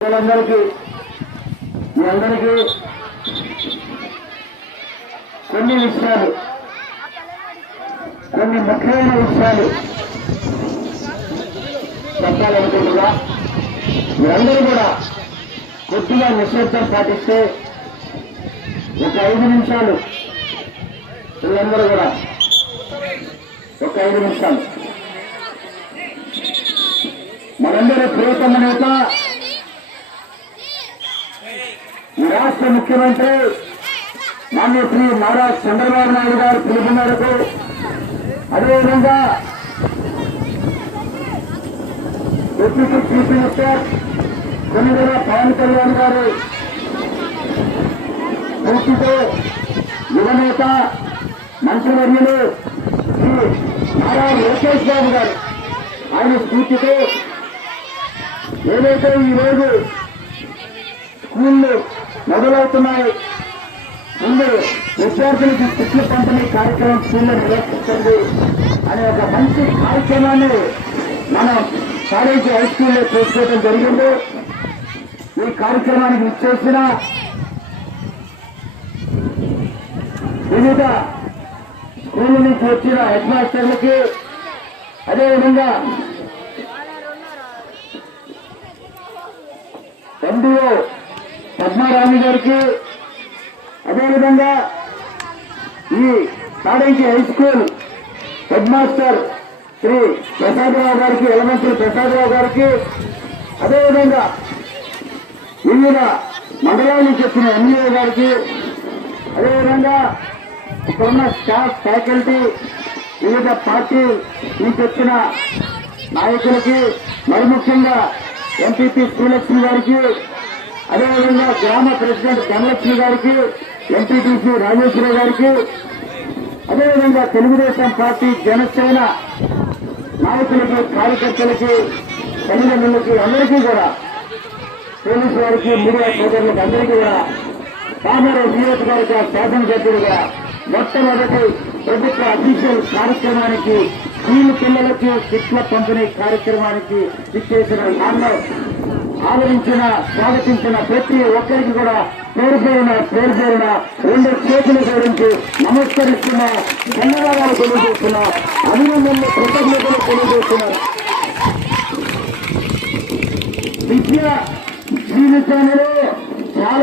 అందరికీ మీ అందరికీ కొన్ని విషయాలు కొన్ని ముఖ్యమైన విషయాలు చెప్పాలనుకుంటున్నా. మీరందరూ కూడా కొద్దిగా నిశ్శబ్దం పాటిస్తే ఒక 5 నిమిషాలు వీళ్ళందరూ కూడా ఒక 5 నిమిషాలు మనందరూ ప్రియతమ నేత ఈ రాష్ట్ర ముఖ్యమంత్రి మాన్య శ్రీ నారా చంద్రబాబు నాయుడు గారు పిలుపు మేరకు, అదేవిధంగా డిప్యూటీ చీఫ్ మినిస్టర్ కొన్నివేల పవన్ కళ్యాణ్ గారు పూర్తితో యువనేత మంత్రివర్యులు శ్రీ నారా లోకేష్ బాబు గారు ఆయన స్ఫూర్తితో ఏదైతే ఈరోజు స్కూళ్లు మొదలవుతున్నాయి, ముందు విద్యార్థులకి శిక్షణ పంపిణీ కార్యక్రమం స్కూల్లో నిర్వహిస్తుంది అనే ఒక మంచి కార్యక్రమాన్ని మనం కాలేజీ హై స్కూల్లో చేసుకోవడం జరిగింది. ఈ కార్యక్రమానికి విచ్చేసిన వివిధ స్కూల్ నుంచి వచ్చిన హెడ్ మాస్టర్లకి, అదేవిధంగా ఎండిఓ పద్మారాణి గారికి, అదేవిధంగా ఈ college high school head master Shri Prasadarao గారికి, ఎలమంత్రి ప్రసాదరావు గారికి, అదేవిధంగా వివిధ మండలాల నుంచి వచ్చిన ఎంఈఓ గారికి, అదేవిధంగా ఇక్కడున్న స్టాఫ్ ఫ్యాకల్టీ, వివిధ పార్టీ నుంచి వచ్చిన నాయకులకి, మరి ముఖ్యంగా ఎంపీపీ శ్రీలక్ష్మి గారికి, అదేవిధంగా గ్రామ ప్రెసిడెంట్ ధనలక్ష్మి గారికి, ఎంపీటీసీ రాజేశ్వర గారికి, అదేవిధంగా తెలుగుదేశం పార్టీ జనసేన నాయకులకి, కార్యకర్తలకి, తల్లిదండ్రులకి, అందరికీ కూడా, పోలీసు వారికి, మీడియా సోదరులకు అందరికీ కూడా, పామర నియోజకవర్గ శాసనసభ్యులుగా మొట్టమొదటి ప్రభుత్వ అఫీషియల్ కార్యక్రమానికి, స్కూల్ పిల్లలకి శిక్షణ పంపిణీ కార్యక్రమానికి ఇచ్చేసిన నాన్న ఆదరించిన, స్వాగతించిన ప్రతి ఒక్కరికి కూడా పేరు పేరున 2 చేతుల గురించి నమస్కరిస్తున్నా, ధన్యవాదాలు తెలియజేస్తున్నా, అభినందనలు, కృతజ్ఞతలు తెలియజేస్తున్నా. విద్య జీవితంలో